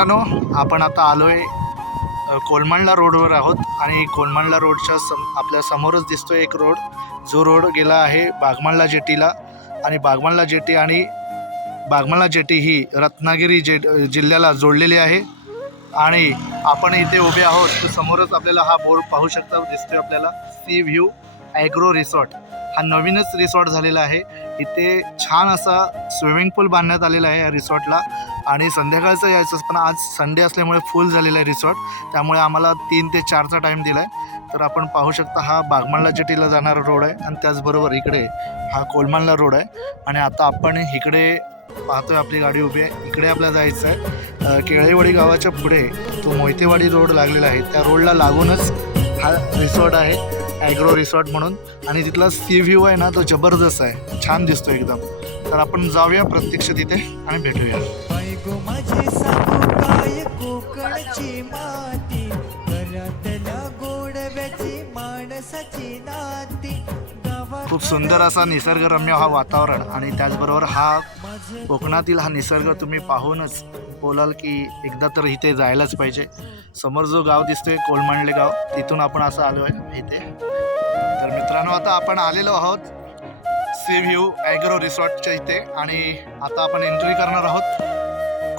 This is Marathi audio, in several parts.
मित्रांनो आपण आता आलो आहे रोडवर आहोत आणि कोलमंडला रोडच्या सम आपल्या समोरच दिसतो एक रोड. जो रोड गेला आहे बागमांडला जेटीला आणि बागमणला जेटी आणि बागमांडला जेटी ही रत्नागिरी जे जिल्ह्याला जोडलेली आहे. आणि आपण इथे उभे आहोत तर समोरच आपल्याला हा बोर्ड पाहू शकता दिसतोय आपल्याला. Sea view agro resort. हा नवीनच रिसॉर्ट झालेला आहे. इथे छान असा स्विमिंग पूल बांधण्यात आलेला आहे या रिसॉर्टला. आणि संध्याकाळचं यायचं पण आज संडे असल्यामुळे फुल झालेलं आहे रिसॉर्ट त्यामुळे आम्हाला तीन ते चारचा टाईम दिला आहे तर आपण पाहू शकता हा बागमाळला जेटीला जाणारा रोड आहे आणि त्याचबरोबर इकडे हा कोलमानला रोड आहे. आणि आता आपण इकडे पाहतोय आपली गाडी उभी आहे. इकडे आपल्याला जायचं आहे. केळेवाडी गावाच्या पुढे तो मोहितेवाडी रोड लागलेला आहे. त्या रोडला लागूनच हा रिसॉर्ट आहे. ॲग्रो रिसॉर्ट म्हणून. आणि तिथला सी व्ह्यू आहे ना तो जबरदस्त आहे. छान दिसतो एकदम. तर आपण जाऊया प्रत्यक्ष तिथे आणि भेटूया. गो माझे सांगू काय कोकणची माती? घरातल्या गोडव्याची माणसाची नाती. खूप सुंदर असा निसर्गरम्य हा वातावरण आणि त्याचबरोबर हा कोकणातील हा निसर्ग तुम्ही पाहूनच बोलाल की एकदा तर इथे जायलाच पाहिजे. समोर जो गाव दिसतोय कोलमांडले गाव तिथून आपण असं आलो आहे इथे. तर मित्रांनो आता आपण आलेलो आहोत सी व्ह्यू ॲग्रो रिसॉर्टच्या इथे आणि आता आपण एंट्री करणार आहोत.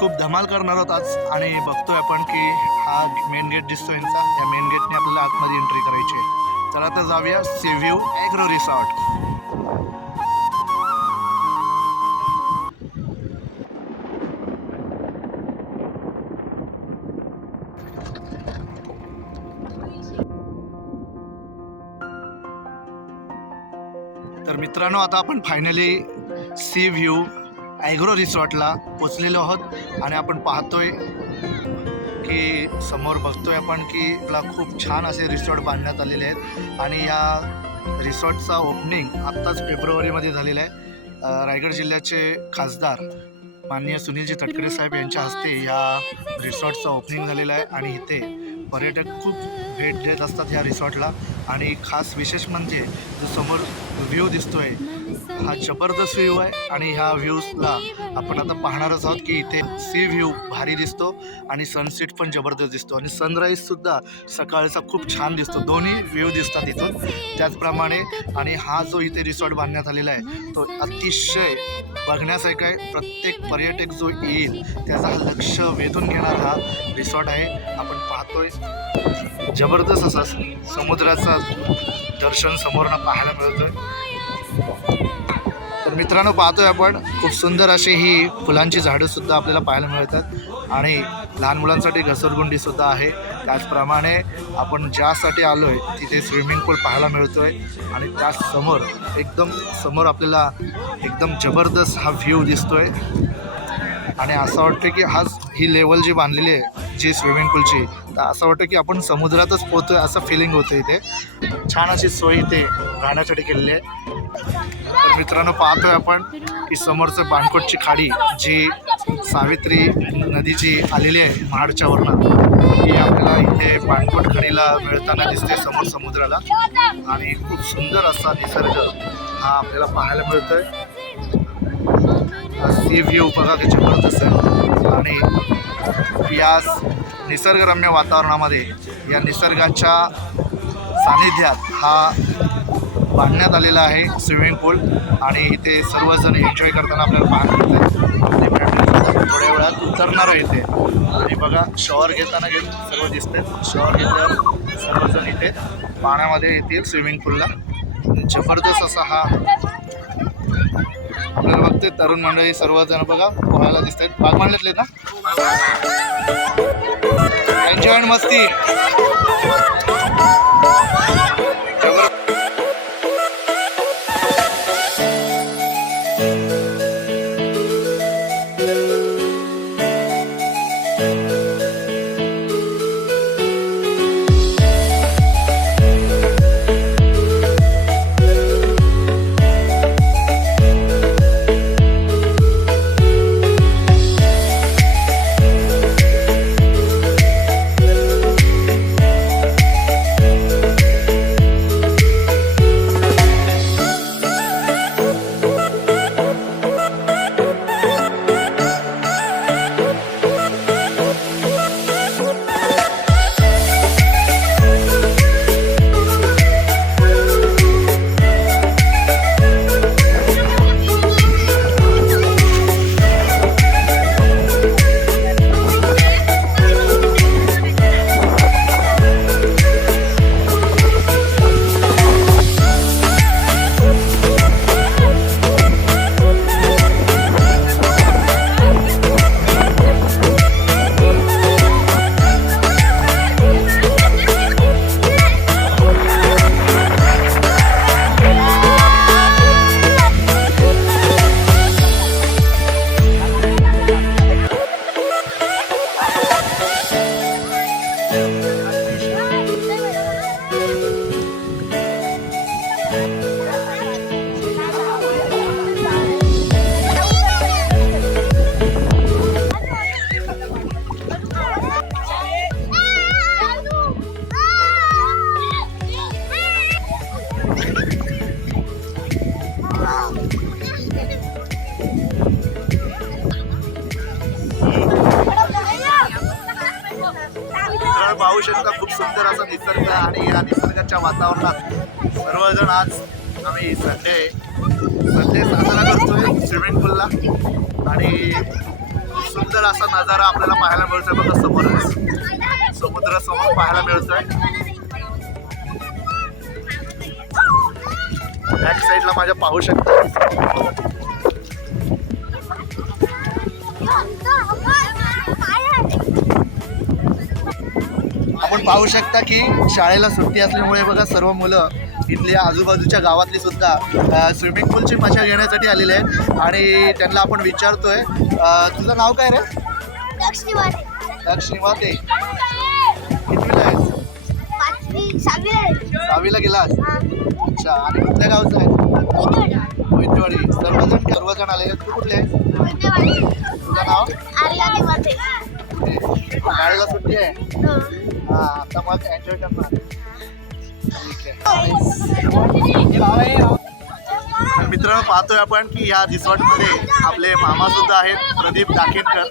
खूप धमाल करणार आहोत आज. आणि बघतोय आपण की हा मेन गेट दिसतो यांचा. या मेन गेटने आपल्याला आतमध्ये एंट्री करायची आहे. तर आता जाऊया सी व्ह्यू ॲग्रो रिसॉर्ट तर मित्रांनो आता आपण फायनली सी व्ह्यू ॲग्रो रिसॉर्टला पोचलेलो आहोत. आणि आपण पाहतोय की समोर बघतोय आपण की आपला खूप छान असे रिसॉर्ट बांधण्यात आलेले आहेत. आणि या रिसॉर्टचा ओपनिंग आत्ताच फेब्रुवारीमध्ये झालेला आहे. रायगड जिल्ह्याचे खासदार माननीय सुनीलजी तटकरे साहेब यांच्या हस्ते या रिसॉर्टचा ओपनिंग झालेला आहे. आणि इथे पर्यटक खूप भेट देत असतात या रिसॉर्टला. आणि खास विशेष म्हणजे जो समोर व्ह्यू दिसतोय हा जबरदस्त व्ह्यू आहे आणि ह्या व्ह्यूजला आपण आता पाहणारच आहोत की इथे सी व्ह्यू भारी दिसतो आणि सनसेट पण जबरदस्त दिसतो. आणि सनराईज सुद्धा सकाळचा खूप छान दिसतो. दोन्ही व्ह्यू दिसतात इथून. त्याचप्रमाणे आणि हा जो इथे रिसॉर्ट बांधण्यात आलेला आहे तो अतिशय बघण्यासारखा आहे. प्रत्येक पर्यटक जो येईल त्याचा लक्ष वेधून घेणारा हा रिसॉर्ट आहे. आपण पाहतोय. जबरदस्त असा समुद्राचा दर्शन समोरनं पाहायला मिळतोय. तर मित्रांनो पाहतोय आपण खूप सुंदर अशी ही फुलांची झाडं सुद्धा आपल्याला पाहायला मिळतात. आणि लहान मुलांसाठी घसरगुंडी सुद्धा आहे. त्याचप्रमाणे आपण ज्यासाठी आलो आहे तिथे स्विमिंग पूल पाहायला मिळतोय. आणि त्याचसमोर एकदम समोर आपल्याला एकदम जबरदस्त हा व्ह्यू दिसतोय. आणि असं वाटतं की हा ही लेवल जी बांधलेली आहे जी स्विमिंग पूलची तर असं वाटतं की आपण समुद्रातच पोहतोय असं फिलिंग होतं इथे. छान अशी सोय इथे राहण्यासाठी केलेली आहे. तर मित्रांनो पाहतोय आपण की समोरचं बाणकोटची खाडी जी सावित्री नदीची आलेली आहे महाडच्या वरनं ही आपल्याला इथे बाणकोट खाडीला मिळताना दिसते समोर समुद्राला. आणि खूप सुंदर असा निसर्ग हा आपल्याला पाहायला मिळतोय. सी व्ह्यू बघा की जबरदस्त आहे आणि या निसर्गरम्य वातावरणामध्ये या निसर्गाच्या सानिध्यात हा बांधण्यात आलेला आहे स्विमिंग पूल. आणि इथे सर्वजण एन्जॉय करताना आपल्याला पाहायला मिळतं थोड्या वेळात उतरणार आहे इथे. आणि बघा शॉवर घेताना घेत सर्व दिसते शॉवर घेतल्यावर सर्वजण इथे पाण्यामध्ये येतील स्विमिंग पूलला. जबरदस्त असा हा आपल्याला बघते तरुण मंडळी सर्वजण बघा पोहायला दिसत आहेत भाग मांडलेतले ना? एन्जॉय आणि मस्ती. या वातावरणात सर्वजण आज आम्ही संडे संडे साजरा करतोय स्विमिंग पूलला आणि सुंदर असा नजारा आपल्याला पाहायला मिळतोय बघा समोरच समुद्र समोर पाहायला मिळतोय. बॅक साईडला माझ्या पाहू शकता. आपण पाहू शकता की शाळेला सुट्टी असल्यामुळे बघा सर्व मुलं इथल्या आजूबाजूच्या गावातली सुद्धा स्विमिंग पूलची मजा घेण्यासाठी आलेले आहेत. आणि त्यांना आपण विचारतोय तुझं नाव काय रे? दक्ष निवाते कितवीला आहेस? सहावीला गेलास? अच्छा आणि कुठल्या गावचा आहे? मोहितवाडी सर्वजण सर्वजण आले आहेत. तू कुठले? तुझं नाव? शाळेला सुट्टी आहे. हा आता मग एन्जॉय करणार. ठीक आहे. तर मित्रांनो पाहतोय आपण की या रिसॉर्टमध्ये आपले मामा सुद्धा आहेत. प्रदीप दाखेडकर.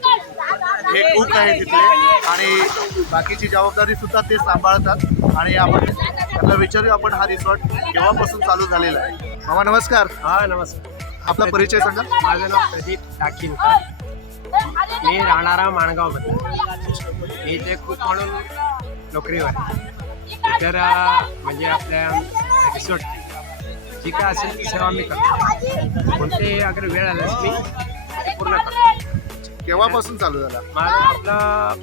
हे कुक आहे तिथले आणि बाकीची जबाबदारी सुद्धा ते सांभाळतात. आणि आपण त्यांना विचारूया आपण हा रिसॉर्ट केव्हापासून चालू झालेला आहे. मामा नमस्कार. हा नमस्कार. आपला परिचय सांगा. माझं नाव प्रदीप दाखिनकर मी राहणारा माणगावमध्ये. मी इथे खूप म्हणून नोकरीवर. तर म्हणजे आपल्या रिसोर्ट जी काय असेल ती सेवा मी करतो. कोणतेही अगर वेळ आल्यास मी ते पूर्ण करतो. केव्हापासून चालू झाला? माझं आपलं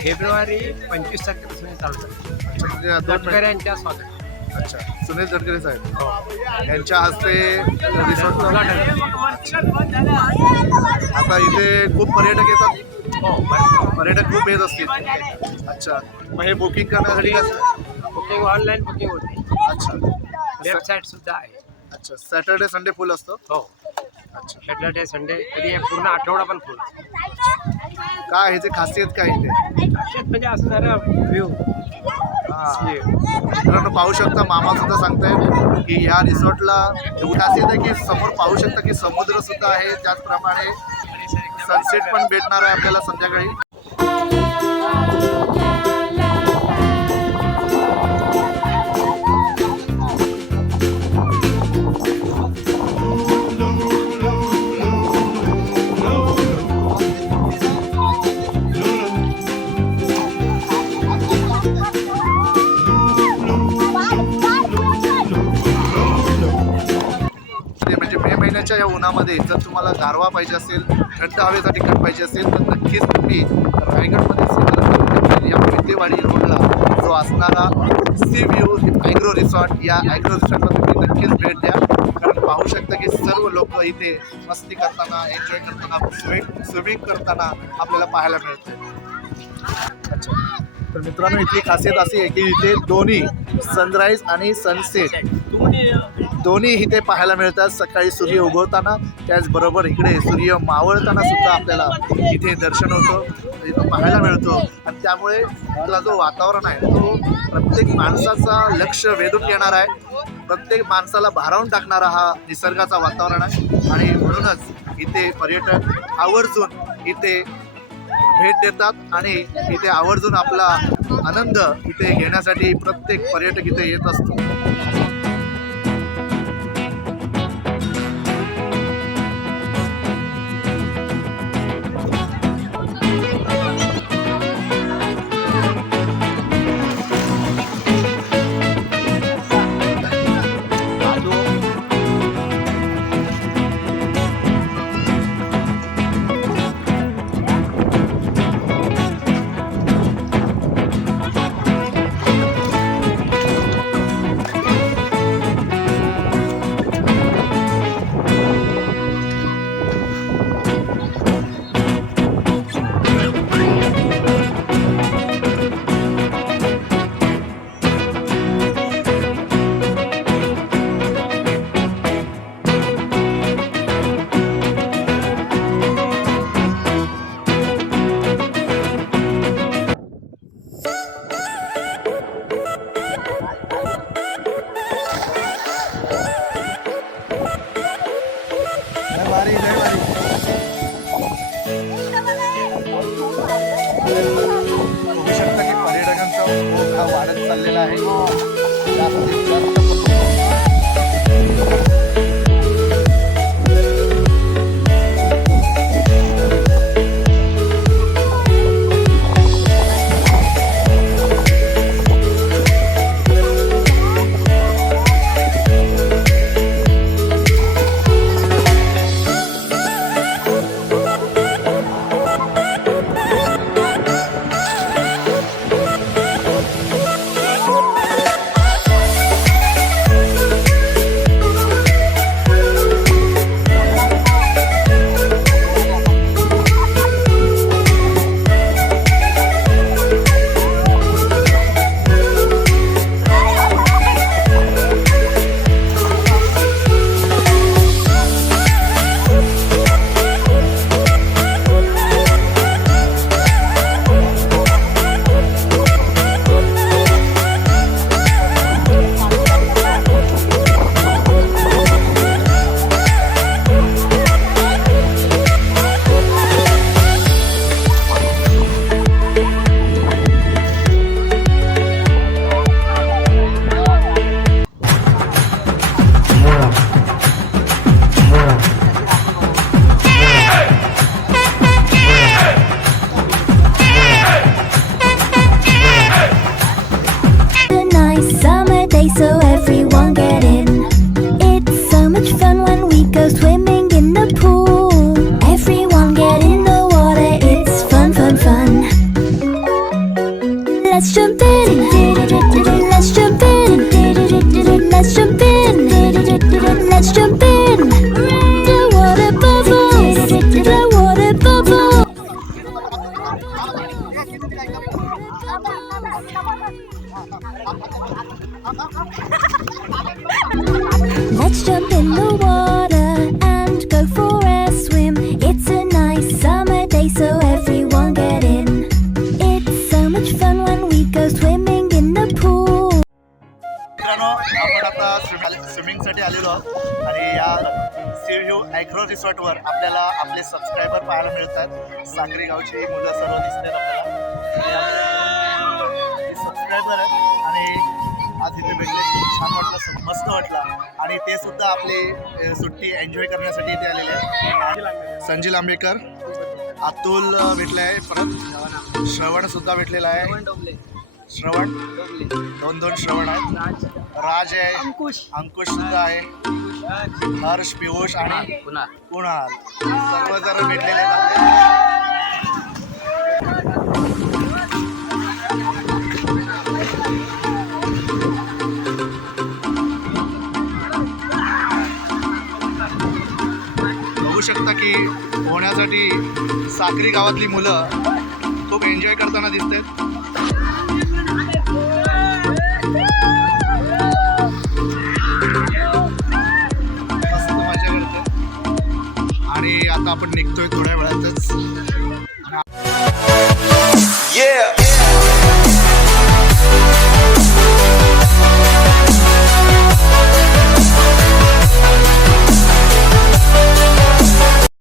फेब्रुवारी पंचवीस तारखेपासून चालू झालं. म्हणजे दोन महिने- तटकरे यांच्या स्वागत. अच्छा. सुनील तटकरे साहेब. यांच्या हस्ते आता इथे खूप पर्यटक येतात. हो पर्यटक खूप येत असतील. अच्छा. मग हे बुकिंग करण्यासाठी कसं बुकिंग ऑनलाईन बुकिंग होते. अच्छा. वेबसाईट सुद्धा आहे. अच्छा. सॅटर्डे संडे फुल असतो? हो. अच्छा. सॅटर्डे संडे कधी पूर्ण आठवडा पण फुल काय ह्याची खासियत काय इथे? म्हणजे असणारा व्ह्यू. मित्रांनो पाहू शकता मामा सुद्धा सांगतायत की ह्या रिसॉर्टला एवढी खासियत आहे की समोर पाहू शकता की समुद्र सुद्धा आहे त्याचप्रमाणे सनसेट पण भेटणार आहे आपल्याला संध्याकाळी. उन्हामध्ये जर तुम्हाला गारवा पाहिजे असेल थंड हवेचा ठिकाण पाहिजे असेल तर नक्कीच तुम्ही रायगडमध्ये या मैत्रीवाडी रोडला जो असणारा सी व्ह्यू ॲग्रो रिसॉर्ट या ॲग्रो रिसॉर्टला तुम्ही नक्कीच भेट द्या. कारण पाहू शकता की सर्व लोक इथे मस्ती करताना एन्जॉय करताना स्विमिंग स्विमिंग करताना आपल्याला पाहायला मिळते अच्छा. तर मित्रांनो इथली खासियत अशी आहे की इथे दोन्ही सनराईज आणि सनसेट दोन्ही इथे पाहायला मिळतात. सकाळी सूर्य उगवताना त्याचबरोबर इकडे सूर्य मावळताना सुद्धा आपल्याला इथे दर्शन होतं इथं पाहायला मिळतो. आणि त्यामुळे आपला जो वातावरण आहे तो प्रत्येक माणसाचा लक्ष वेधून घेणार आहे. प्रत्येक माणसाला भारावून टाकणारा हा निसर्गाचा वातावरण आहे. आणि म्हणूनच इथे पर्यटक आवर्जून इथे भेट देतात आणि इथे आवर्जून आपला आनंद इथे घेण्यासाठी प्रत्येक पर्यटक इथे येत असतो. Let's jump in. Let's jump in. Let's jump in. Agro रिसॉर्टवर आपल्याला आपले सबस्क्रायबर पाहायला मिळतात. सागरी गावची ही मुलं सर्व दिसतात आपल्याला. सबस्क्रायबर आहेत आणि आज इथे भेटले. खूप छान वाटलं मस्त वाटलं. आणि ते सुद्धा आपली सुट्टी एन्जॉय करण्यासाठी इथे आलेले आहेत. संजील आंबेकर अतुल भेटले आहे परत. श्रवण सुद्धा भेटलेला आहे. श्रवण? दोन दोन श्रवण आहेत. राज आहे. अंकुश. अंकुश सुद्धा आहे. हर्ष पियुष आणि कुणाल सर्व जण भेटलेले. बघू शकता की पोहण्यासाठी साक्री गावातली मुलं खूप एन्जॉय करताना दिसतात मस्त आता आपण निघतोय थोड्या वेळातच.